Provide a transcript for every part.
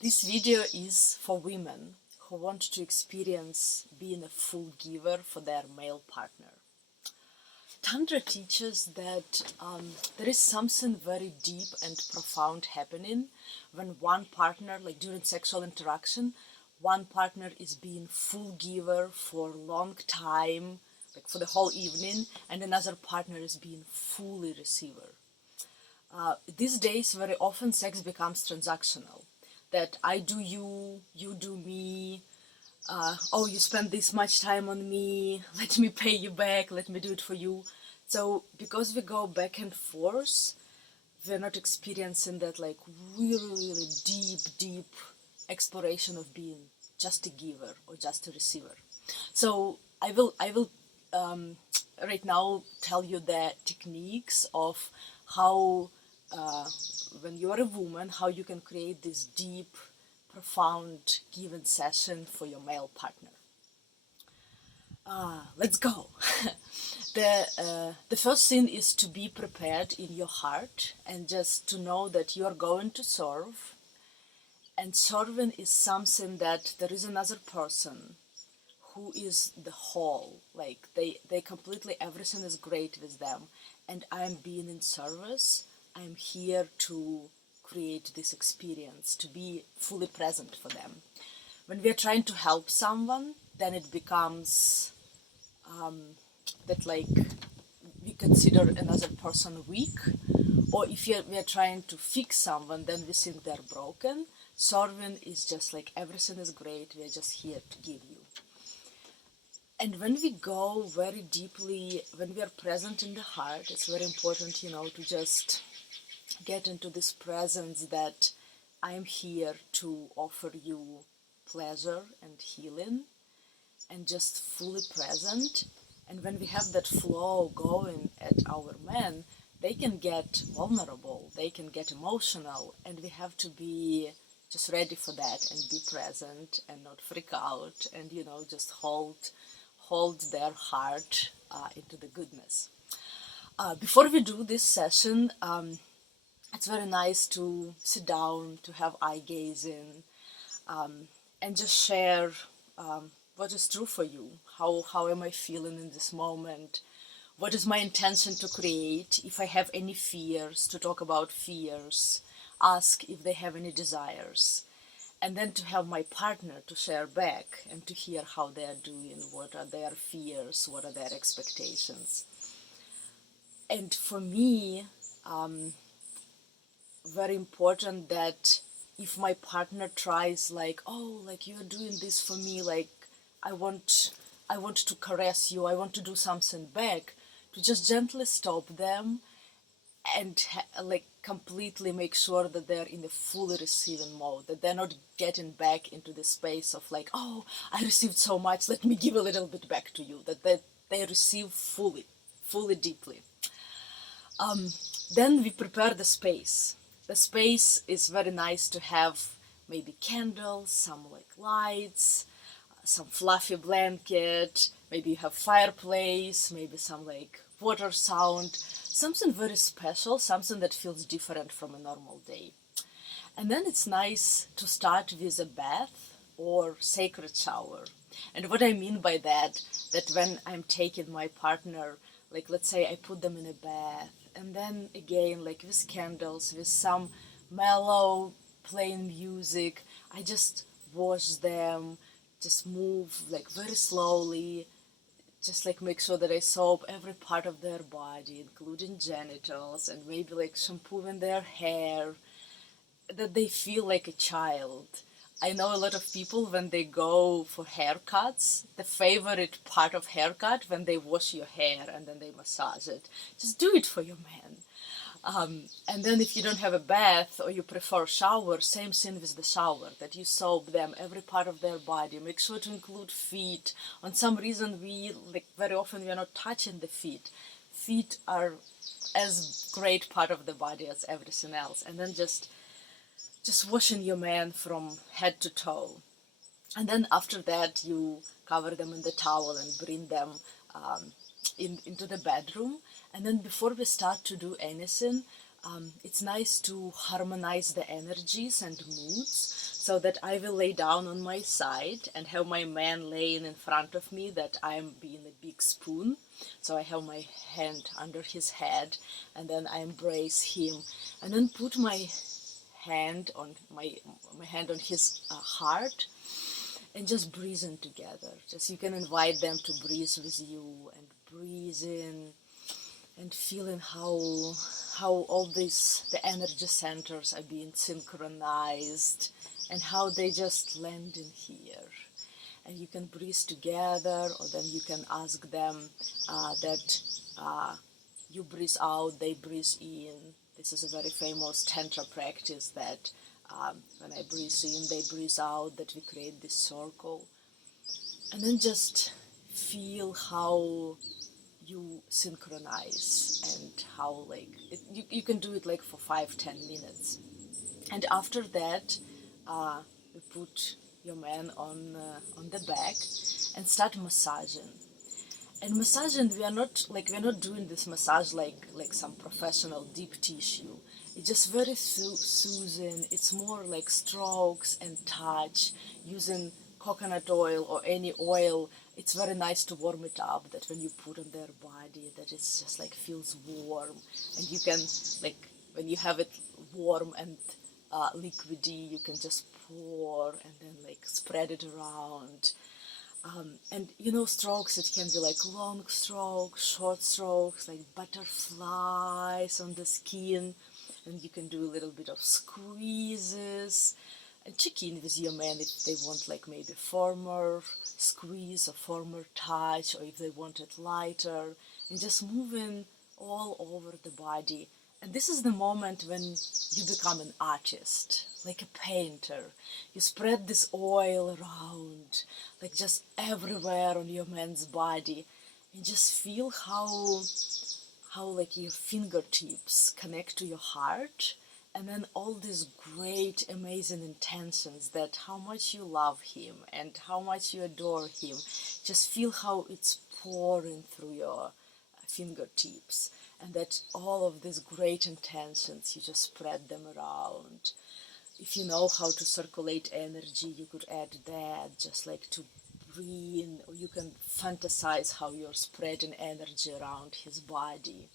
This video is for women who want to experience being a full giver for their male partner. Tantra teaches that there is something very deep and profound happening when one partner, like during sexual interaction, one partner is being full giver for a long time, like for the whole evening, and another partner is being fully receiver. These days, very often sex becomes transactional. That I do you, you do me, oh, you spend this much time on me, let me pay you back, let me do it for you. So because we go back and forth, we're not experiencing that like really deep exploration of being just a giver or just a receiver. So I will right now tell you the techniques of how when you are a woman, how you can create this deep, profound given session for your male partner. Let's go. The first thing is to be prepared in your heart and just to know that you are going to serve. And serving is something that there is another person who is the whole. Like they completely, everything is great with them. And I'm being in service. I'm here to create this experience, to be fully present for them. When we are trying to help someone, then it becomes that like we consider another person weak, or if we are trying to fix someone, then we think they're broken. Serving is just like everything is great, we are just here to give you. And when we go very deeply, when we are present in the heart, it's very important, to just get into this presence that I'm here to offer you pleasure and healing, and just fully present. And when we have that flow going at our men, they can get vulnerable, they can get emotional, and we have to be just ready for that and be present and not freak out and just hold their heart into the goodness. Before we do this session, it's very nice to sit down, to have eye gazing, and just share what is true for you. How am I feeling in this moment? What is my intention to create? If I have any fears, to talk about fears, ask if they have any desires, and then to have my partner to share back and to hear how they are doing, what are their fears, what are their expectations. And for me, very important that if my partner tries like, oh, like you're doing this for me, like I want to caress you, I want to do something back, to just gently stop them and like completely make sure that they're in the fully receiving mode, that they're not getting back into the space of like, oh, I received so much, let me give a little bit back to you, that they receive fully deeply. Then we prepare the space. The space is very nice to have maybe candles, some like lights, some fluffy blanket, maybe you have fireplace, maybe some like water sound, something very special, something that feels different from a normal day. And then it's nice to start with a bath or sacred shower. And what I mean by that when I'm taking my partner, like let's say I put them in a bath, and then again, like with candles, with some mellow plain music, I just wash them, just move like very slowly, just like make sure that I soap every part of their body, including genitals, and maybe like shampooing their hair, that they feel like a child. I know a lot of people when they go for haircuts, the favorite part of haircut when they wash your hair and then they massage it. Just do it for your man. And then if you don't have a bath or you prefer shower, same thing with the shower, that you soap them, every part of their body. Make sure to include feet. On some reason, very often we are not touching the feet. Feet are as great part of the body as everything else. And then just washing your man from head to toe. And then after that, you cover them in the towel and bring them into the bedroom. And then before we start to do anything, it's nice to harmonize the energies and moods, so that I will lay down on my side and have my man laying in front of me, that I'm being a big spoon. So I have my hand under his head, and then I embrace him, and then put my hand on my hand on his heart, and just breathe in together. Just you can invite them to breathe with you, and breathe in and feeling how all these the energy centers are being synchronized, and how they just land in here. And you can breathe together, or then you can ask them that you breathe out, they breathe in. This is a very famous Tantra practice that when I breathe in, they breathe out, that we create this circle. And then just feel how you synchronize, and how like you can do it like for 5-10 minutes. And after that, you put your man on the back and start massaging. And massaging, we're not doing this massage like some professional deep tissue. It's just very soothing. It's more like strokes and touch, using coconut oil or any oil. It's very nice to warm it up, that when you put on their body, that it's just like feels warm. And you can, like, when you have it warm and liquidy, you can just pour and then like spread it around. And strokes, it can be like long strokes, short strokes, like butterflies on the skin. And you can do a little bit of squeezes, and check in with your man if they want like maybe firmer squeeze or firmer touch, or if they want it lighter, and just moving all over the body. And this is the moment when you become an artist, like a painter. You spread this oil around, like just everywhere on your man's body, and just feel how like your fingertips connect to your heart, and then all these great, amazing intentions, that how much you love him and how much you adore him. Just feel how it's pouring through your fingertips, and that all of these great intentions, you just spread them around. If you know how to circulate energy, you could add that, just like to breathe, or you can fantasize how you're spreading energy around his body.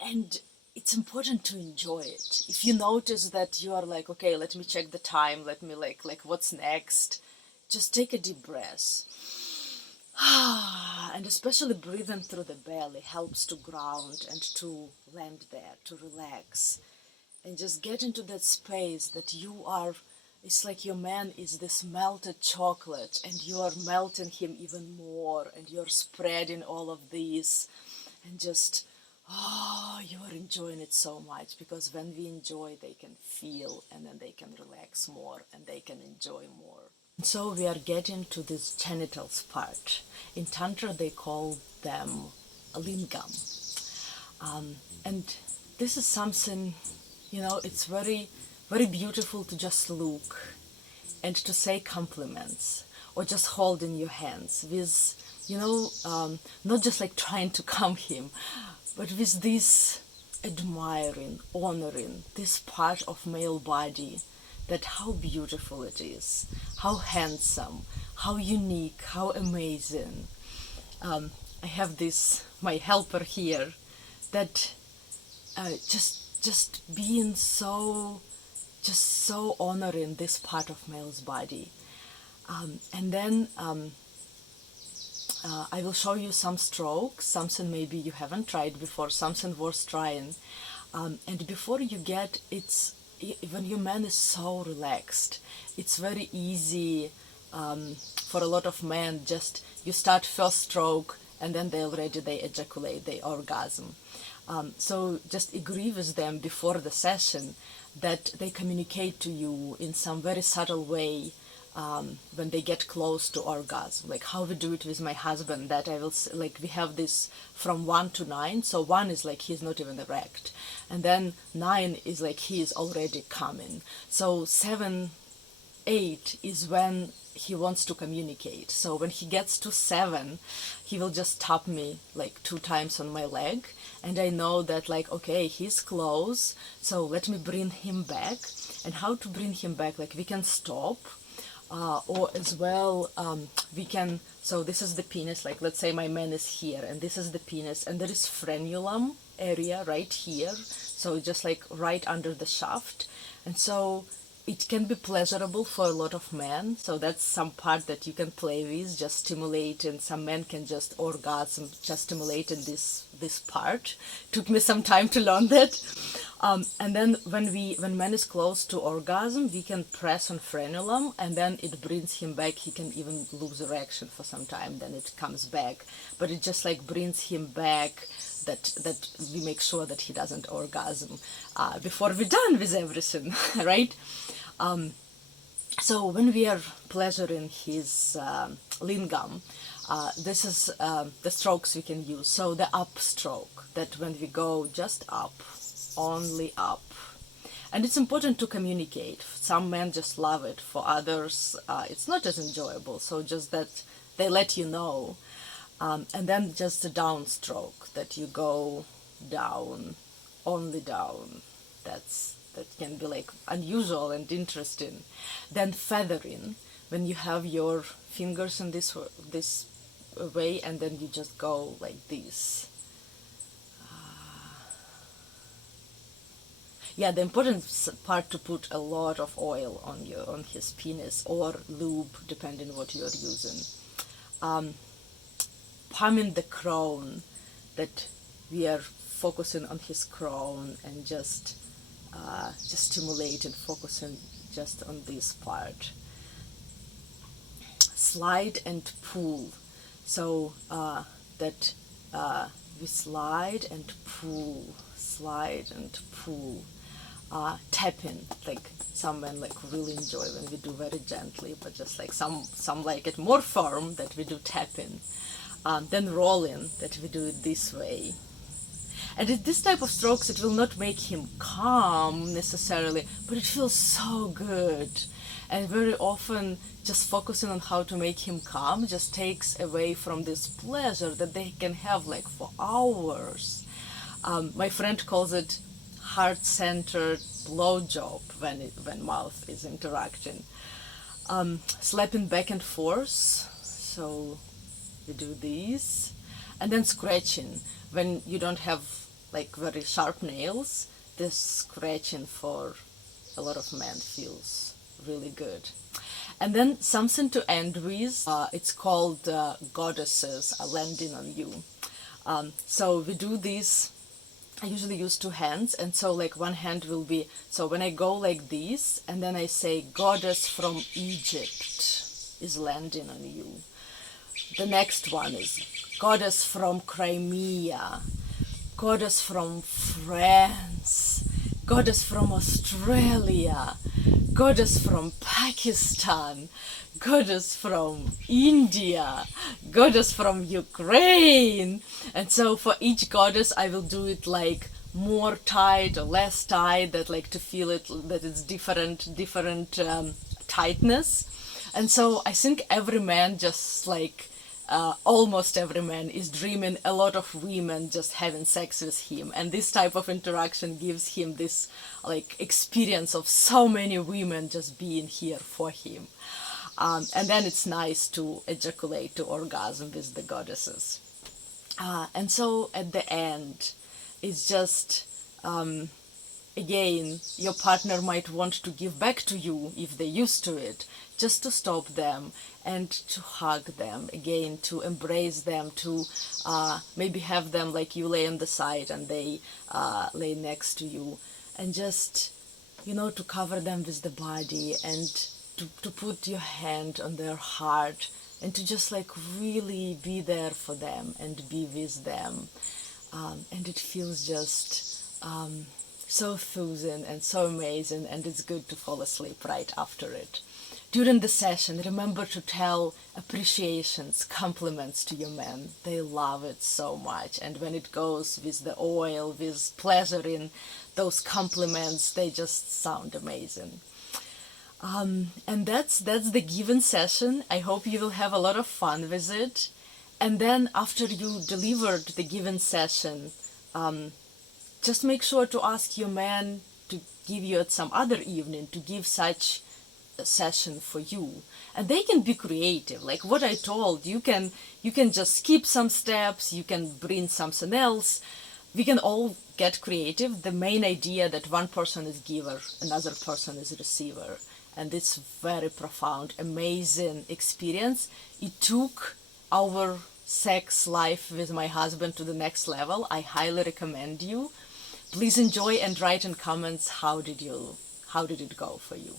And it's important to enjoy it. If you notice that you are like, okay, let me check the time, let me like what's next, just take a deep breath. And especially breathing through the belly helps to ground and to land there, to relax, and just get into that space that you are. It's like your man is this melted chocolate, and you are melting him even more, and you're spreading all of these, and just, you are enjoying it so much, because when we enjoy, they can feel, and then they can relax more, and they can enjoy more. So we are getting to this genitals part. In Tantra, they call them Lingam. And this is something, it's very, very beautiful to just look and to say compliments, or just hold in your hands with, not just like trying to calm him, but with this admiring, honoring this part of male body, that how beautiful it is, how handsome, how unique, how amazing. I have this, my helper here, that just being so honoring this part of male's body. And then I will show you some strokes, something maybe you haven't tried before, something worth trying. And before you get, when your man is so relaxed, it's very easy for a lot of men, just you start first stroke, and then they ejaculate, they orgasm. So just agree with them before the session that they communicate to you in some very subtle way when they get close to orgasm. Like how we do it with my husband, that I will, like we have this from 1 to 9. So 1 is like he's not even erect. And then 9 is like he is already coming. So 7, 8 is when he wants to communicate. So when he gets to 7, he will just tap me like 2 times on my leg, and I know that like, okay, he's close, so let me bring him back. And how to bring him back? Like we can stop, or as well, we can, so this is the penis, like let's say my man is here and this is the penis, and there is frenulum area right here, so just like right under the shaft. And so it can be pleasurable for a lot of men, so that's some part that you can play with, just stimulate, and some men can just orgasm just stimulating this part. Took me some time to learn that. And then when man is close to orgasm, we can press on frenulum, and then it brings him back. He can even lose erection for some time, then it comes back, but it just like brings him back, that we make sure that he doesn't orgasm before we're done with everything. Right? So when we are pleasuring his lingam, this is the strokes we can use. So the up stroke, that when we go just up, only up. And it's important to communicate. Some men just love it. For others, it's not as enjoyable. So just that they let you know. And then just the downstroke, that you go down, only down. That can be like unusual and interesting. Then feathering, when you have your fingers in this way, and then you just go like this. Yeah, the important part to put a lot of oil on his penis, or lube, depending what you're using. Palming the crown, that we are focusing on his crown and just stimulating, focusing just on this part. Slide and pull, so that we slide and pull, tapping, like some men like really enjoy when we do very gently, but just like some like it more firm, that we do tapping. Then rolling, that we do it this way. And this type of strokes, it will not make him calm necessarily, but it feels so good. And very often just focusing on how to make him calm just takes away from this pleasure that they can have like for hours. My friend calls it heart-centered blowjob when mouth is interacting. Slapping back and forth, so we do these. And then scratching, when you don't have like very sharp nails, this scratching for a lot of men feels really good. And then something to end with, it's called goddesses are landing on you. So we do this, I usually use 2 hands, and so like one hand will be, so when I go like this, and then I say goddess from Egypt is landing on you. The next one is goddess from Crimea, goddess from France, goddess from Australia, goddess from Pakistan, goddess from India, goddess from Ukraine. And so for each goddess I will do it like more tight or less tight, that like to feel it, that it's different tightness. And so I think every man just like almost every man is dreaming a lot of women just having sex with him, and this type of interaction gives him this like experience of so many women just being here for him. And then it's nice to ejaculate, to orgasm with the goddesses. And so at the end, it's just, again, your partner might want to give back to you if they're used to it, just to stop them and to hug them, again, to embrace them, to maybe have them like you lay on the side and they lay next to you, and just, to cover them with the body, and to put your hand on their heart, and to just like really be there for them and be with them. And it feels just so soothing and so amazing, and it's good to fall asleep right after it. During the session, remember to tell appreciations, compliments to your men. They love it so much. And when it goes with the oil, with pleasuring, those compliments, they just sound amazing. And that's the given session. I hope you will have a lot of fun with it. And then after you delivered the given session, just make sure to ask your man to give you at some other evening to give such a session for you. And they can be creative, like what I told you can just skip some steps, you can bring something else. We can all get creative. The main idea that one person is giver, another person is receiver, and it's very profound, amazing experience. It took our sex life with my husband to the next level. I highly recommend you. Please enjoy and write in comments how did it go for you.